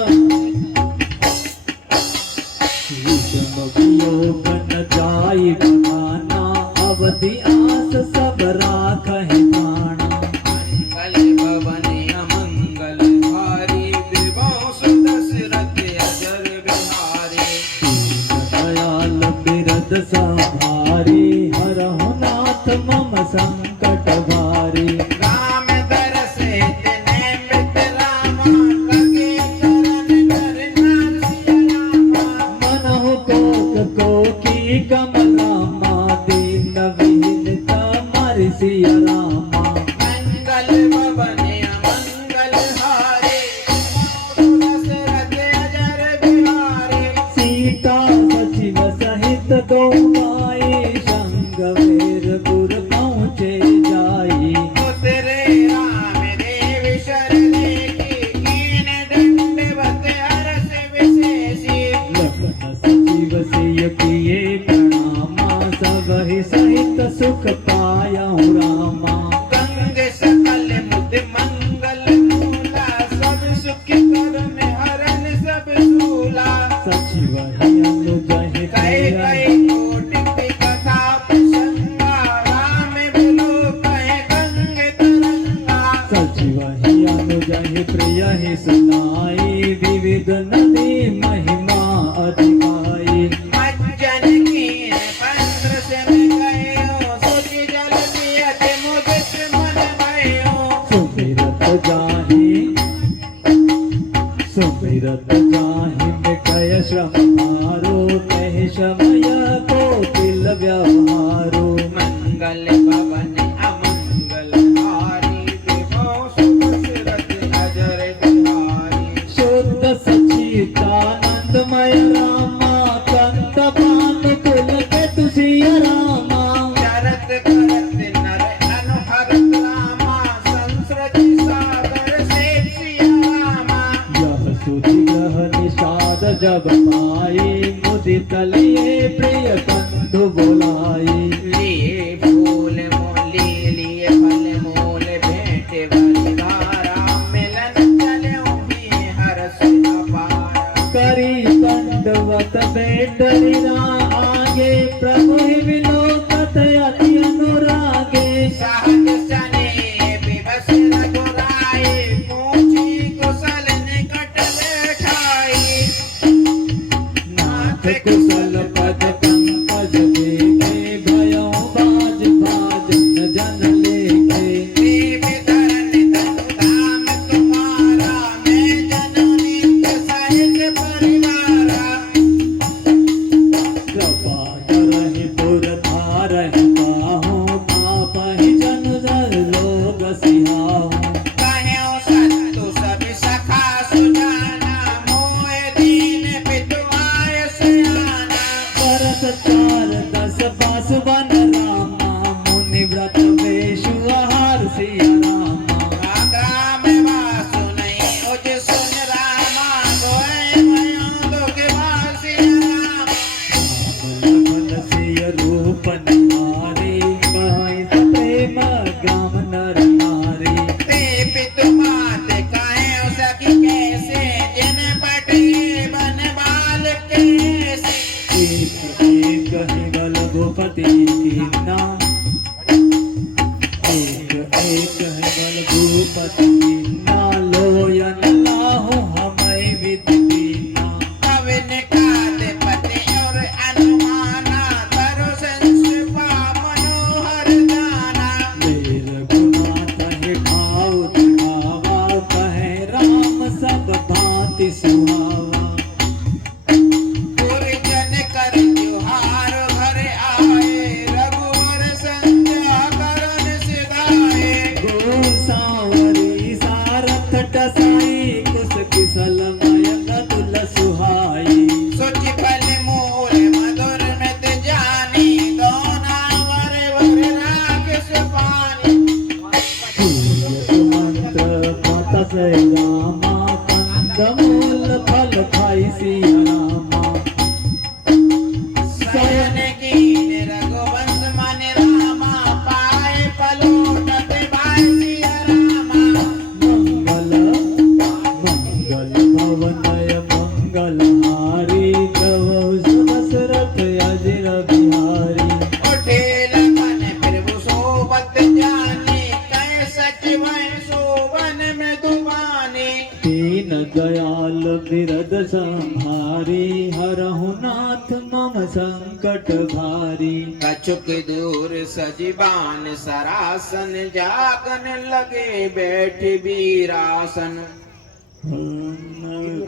वियोग न जाई बखाना अवधि आस सब राखहि प्राणा मंगल भवन अमंगल हारी विभो सुदशरथ अजर बिहारी दयाल बिरद सभारी हरहु नाथ मम संकट भारी राम दरस इतने मित रामा लगे चरण धरना सिया रामा मनहु कोकी कमलामा दीन विहीन मारि सिया रामा मंगल भवन अमंगल हारी सुदशरथ अजर बिहारी सीता सचिव सहित दो माई संग वीर पुर पहुँचे जाई उतरे राम देव शरणे की कीन दंडवत हरस विशेषी लखन सचिव सिय किए प्रणामा सबहि सहित सुख पायहु रामा गंग सकल मुद मंगल मूला सब सुख कर में हरन सब सूला सचिव ही अनुजहि कहे कहे कोटि कथा प्रसंगा राम बिलो कहे गंग तरंगा सचिव ही अनुजहि प्रिय ही सुनाई विविध नदी महिमा अधिकाई मज्जन कीन पंद्र से में गयो सुच जल पियत मुदित मन भयो सुमिरत जाहि मिटय श्रम भारो कहि समय को तिल व्यवहारो मंगल भवन अमंगल हारी विभो सुदशरथ अजर बिहारी शुद्ध सचितानंदमय रामा कंत पानुकुल के तुसिया रामा शरत करत नर अनुहरत रामा संसृति सागर से सिया रामा यह सुधि ग्रह निषाद जब पाई मुदित लिए प्रिय बंधु बोलाई लिए फूल मोली लिए फल मूल भेंट बलिहारा मिलन चलो भी हरस अपारा करी दंडवत बेटरी आगे प्रभु ही विलोकत अति अनुरागे सहज सने विवश रघुराई पूछी कुशल निकट बैठाई नाथ कुशल पद पंकज देखे भयो बाज भाजन जन लेखे देव धरन धनु धाम तुम्हारा मैं जननी सहित परिवारा कृपा करहि पुर धारहि पाहु पापहि जन जर लोग सिहाहु कहो सत्तु सब सखा सुजाना मोह फल खाई सिया रामा शयन कीन रघुवंश मन रामा पाए पलोटत भाई सिया रामा मंगल मंगल भवनय मंगल हारी जब दशरथ अजिर बिहारी उठे लखन प्रभु सोबत जाने कै सचिवै सोवन में दुबानी दीन दयाल बिरद संहारी हरहु नाथ मम संकट भारी कछुक दूर सजीबान सरासन जागन लगे बैठ वीरासन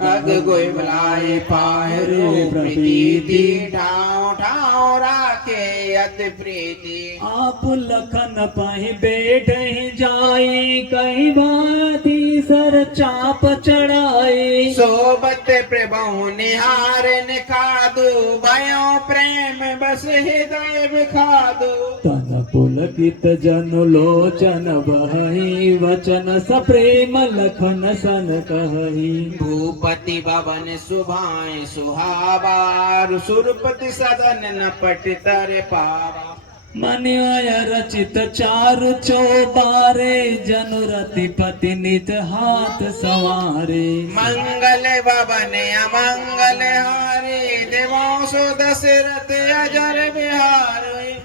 अग गोय भलाए पायरो प्रीति ठाव ठाव राखे अति प्रीति आप लखन पहि बैठहि जाई कहीं भांति सर चाप चढ़ाई सोबत प्रभु निहार निखादु भयो प्रेम बस हृदय बिखादु तन पुलकित जनु लोचन बहहि वचन सप्रेम लखन सन कहहि भूपति भवन सुभाए सुहावा सुरपति सदन न पट तर पावा मन्यय रचित चारु चौबारे जनु रतिपति निज हाथ सवारे मंगल भवन अमंगल हारे देवांशो दशरथ अजर बिहारी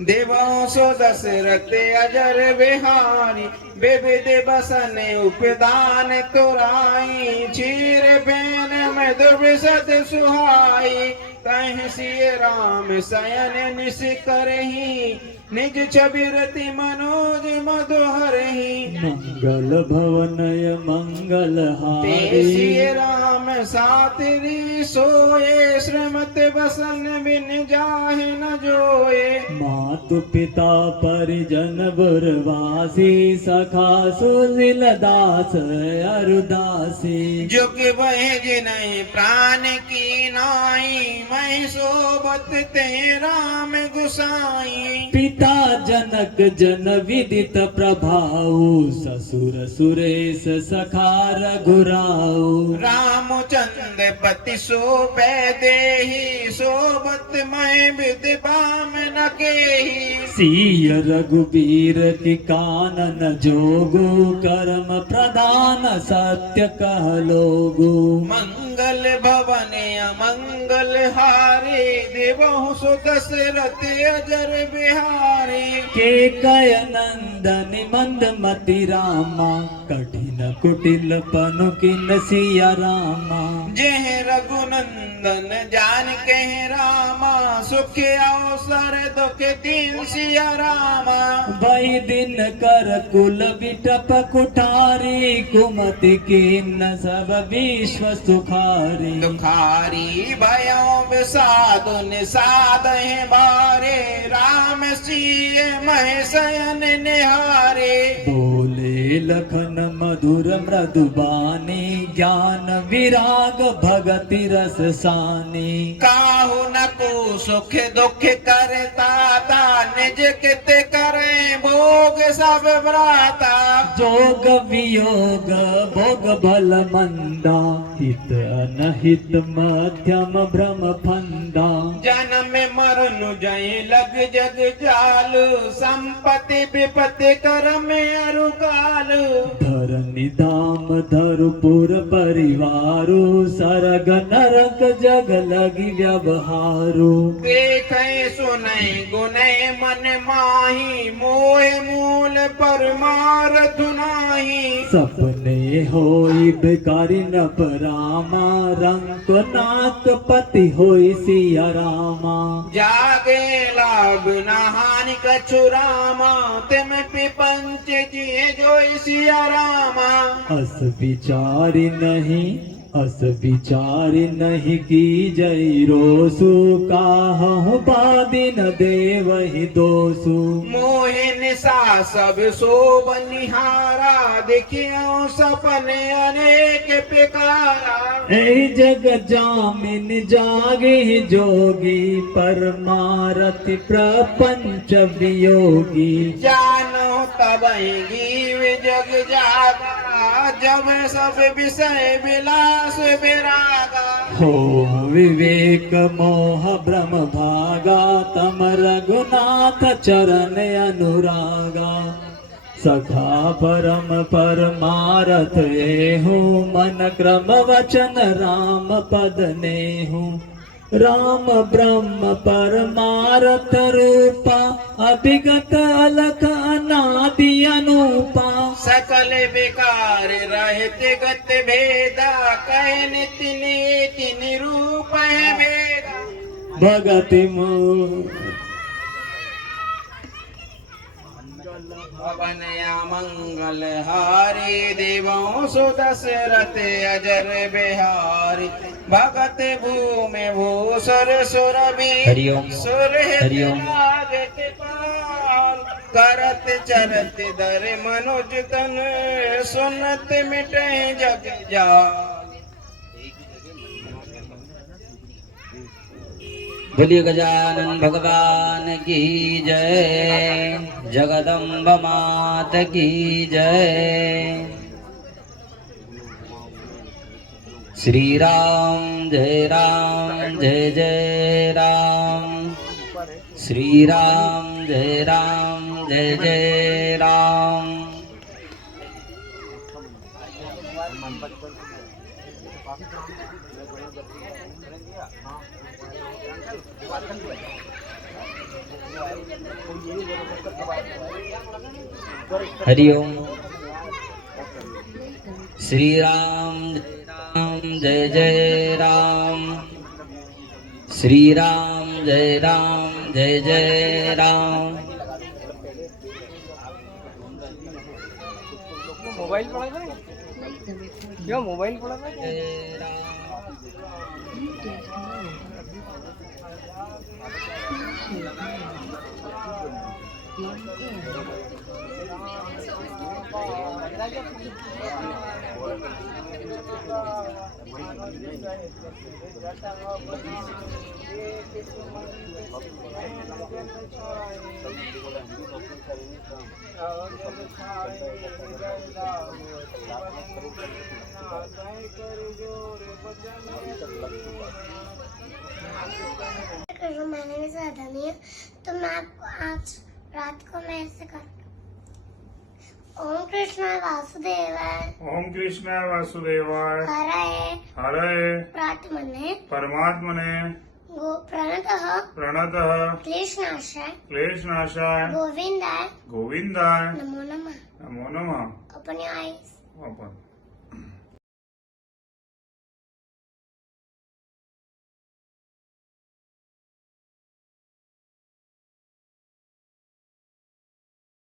देवांशो दशरथ अजर बिहारी विविध बसन उपदान तुराई चीर बेन में दुर्विशद सुहाई कह सिय राम शयन निश करही निज छबिरति मनोज मधुहरही मंगल भवनय मंगल ते हारी सिय राम सातरी सोए श्रीमत बसन बिन जाहि न जोए मातु पिता परिजन बुरवासी सखा सुशील दास अरुदासी जुग वह जिनहि प्राण की नाई मैं सोबत ते राम गुसाई पिता जनक जन विदित प्रभाऊ ससुर सुरेश सखा रघुराऊ रामचंद्र पति सोबे देहि सोबत मैं विद्या में न केही सिय रघुबीर की कानन जोगु कर्म प्रधान सत्य कह लोगु मंगल भवन अमंगल हारे देवहु सो दशरथ अजर बिहारी के कय नंदन मंद मति रामा कठिन कुटिल पनु किन सिया रामा जह रघुनंदन जान के रामा सुख अवसर दुख दीन सिया रामा वही दिन कर कुल बिटप कुठारी कुमति किन्न सब विश्व सुखारी दुखारी भयो विषादु निषाद बारे राम सिय मह शयन निहारे बोले लखन मधुर मृदुबानी ज्ञान विराग भगति रस सानी काहु न को सुख दुख करता ता निज कित करे भोग सब भ्राता जोग वियोग भोग बल मंदा हित अनहित मध्यम भ्रम फंदा जन्म मरण जय लग जग जालु संपत्ति विपत्ति कर्म अरुकाल धर निधाम धरपुर परिवारो सरग नरक जग लगी व्यवहारो देखे सुनै गुनै मन माही मोह मूल परमार धुनाही सपने होई बेकारी न परामा रंग नाथ पति होई सिया रामा जागे लाभ न हानि कछु रामा तिम पिपंच जिए जोई सिया रामा अस विचारी नहीं की जय रोसु काहु बादिन देवहि दोसु मोहि निशा सब शोभ निहारा देखियो सपने अनेक पिकारा ऐ जग जामिन जागे जोगी परमारति प्रपंच वियोगी जानो तब जीव जग जागा जब सब विषय विलास विरागा हो विवेक मोह भ्रम भागा तम रघुनाथ चरण अनुरागा सखा परम परमारथ एहु मन क्रम वचन राम पद नेहु राम ब्रह्म परमारथ रूपा अभिगत अलख अनादि अनूपा सकल विकार रहित गत भेदा कह निति नीति निरूप है वेदा भगति मो पवन या मंगल हारी देवों सुदशरथ अजर बिहारी भगत भूमि भूसुर सुरभि हरिओम सुर हरिओम लागत पाल करत चरत दर मनुज तन सुनत मिटे जग जाल बोलिए गजानन भगवान की जय, जगदम्ब मात की जय। श्री राम जय जय राम, श्री राम जय जय राम। हरिओम। श्री राम जय जय राम, श्री राम जय जय राम। मोबाइल पड़ा है क्या? मोबाइल पड़ा है जय राम। मैंने भी ज्यादा नहीं है तो मैं आपको आज रात को मैं ऐसे कर ओम कृष्ण वासुदेवाय ओम कृष्ण वासुदेवाय हरये हरये प्रात्मने परमात्मने प्रणतः प्रणतः क्लेशनाशाय क्लेशनाशाय गोविंदाय गोविंदाय नमो नमः। नमो नमः। अपने आईज अपन